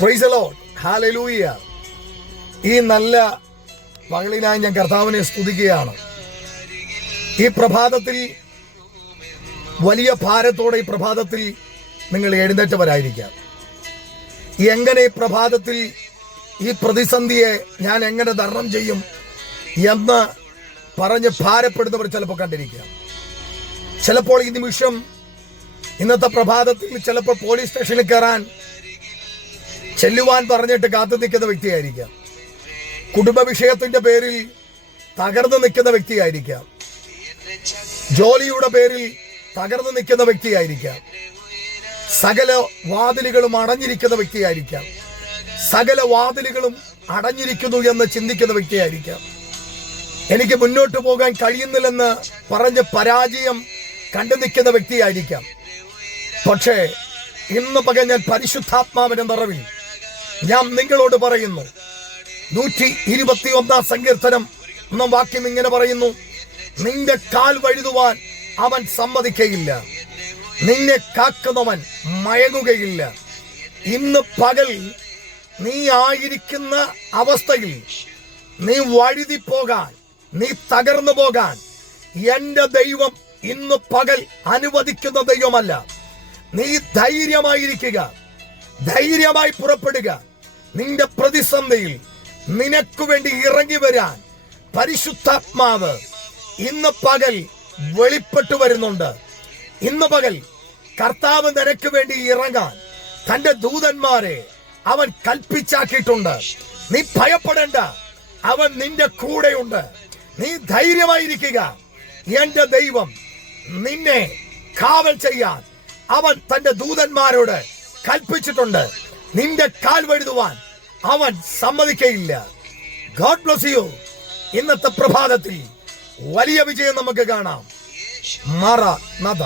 Praise the Lord, hallelujah. ഈ നല്ല പകലിനായി ഞാൻ കർത്താവിനെ സ്തുതിക്കുകയാണ്. ഈ പ്രഭാതത്തിൽ വലിയ ഭാരത്തോടെ ഈ പ്രഭാതത്തിൽ നിങ്ങൾ എഴുന്നേറ്റവരായിരിക്കാം. എങ്ങനെ ഈ പ്രഭാതത്തിൽ ഈ പ്രതിസന്ധിയെ ഞാൻ എങ്ങനെ തരണം ചെയ്യും എന്ന് പറഞ്ഞ് ഭാരപ്പെടുന്നവർ ചിലപ്പോൾ കണ്ടിരിക്കാം. ചിലപ്പോൾ ഈ നിമിഷം ഇന്നത്തെ പ്രഭാതത്തിൽ ചിലപ്പോൾ പോലീസ് സ്റ്റേഷനിൽ കയറാൻ ചെല്ലുവാൻ പറഞ്ഞിട്ട് കാത്തു നിൽക്കുന്ന വ്യക്തിയായിരിക്കാം. കുടുംബ വിഷയത്തിന്റെ പേരിൽ തകർന്നു നിൽക്കുന്ന വ്യക്തിയായിരിക്കാം. ജോലിയുടെ പേരിൽ തകർന്നു നിൽക്കുന്ന വ്യക്തിയായിരിക്കാം. സകല വാതിലുകളും അടഞ്ഞിരിക്കുന്ന വ്യക്തിയായിരിക്കാം. സകല വാതിലുകളും അടഞ്ഞിരിക്കുന്നു എന്ന് ചിന്തിക്കുന്ന വ്യക്തിയായിരിക്കാം. എനിക്ക് മുന്നോട്ട് പോകാൻ കഴിയുന്നില്ലെന്ന് പറഞ്ഞ് പരാജയം കണ്ടു നിൽക്കുന്ന വ്യക്തിയായിരിക്കാം. പക്ഷേ ഇന്ന് പകൽ ഞാൻ പരിശുദ്ധാത്മാവിന്റെ നിറവിൽ ഞാൻ നിങ്ങളോട് പറയുന്നു, 121 സങ്കീർത്തനം എന്ന വാക്യം ഇങ്ങനെ പറയുന്നു: നിന്റെ കാൽ വഴുതുവാൻ അവൻ സമ്മതിക്കയില്ല, നിന്നെ കാക്കുന്നവൻ മയങ്ങുകയില്ല. ഇന്ന് പകൽ നീ ആയിരിക്കുന്ന അവസ്ഥയിൽ നീ വഴുതിപ്പോകാൻ, നീ തകർന്നു പോകാൻ എന്റെ ദൈവം ഇന്ന് പകൽ അനുവദിക്കുന്ന ദൈവമല്ല. നീ ധൈര്യമായിരിക്കുക, ധൈര്യമായി പുറപ്പെടുക. നിന്റെ പ്രതിസന്ധിയിൽ നിനക്ക് വേണ്ടി ഇറങ്ങി വരാൻ പരിശുദ്ധാത്മാവ് ഇന്ന് പകൽ വെളിപ്പെട്ടു വരുന്നുണ്ട്. ഇന്ന് പകൽ കർത്താവ് നിനക്ക് വേണ്ടി ഇറങ്ങാൻ തന്റെ ദൂതന്മാരെ അവൻ കൽപ്പിച്ചാക്കിയിട്ടുണ്ട്. നീ ഭയപ്പെടേണ്ട, അവൻ നിന്റെ കൂടെയുണ്ട്. നീ ധൈര്യമായിരിക്കുക. എന്റെ ദൈവം നിന്നെ കാവൽ ചെയ്യാൻ അവൻ തന്റെ ദൂതന്മാരോട് കൽപ്പിച്ചിട്ടുണ്ട്. നിന്റെ കാൽ വഴുതുവാൻ അവൻ സമ്മതിക്കയില്ല. God bless you. ഇന്നത്തെ പ്രഭാതത്തിൽ വലിയ വിജയം നമുക്ക് കാണാം. മറ നദ.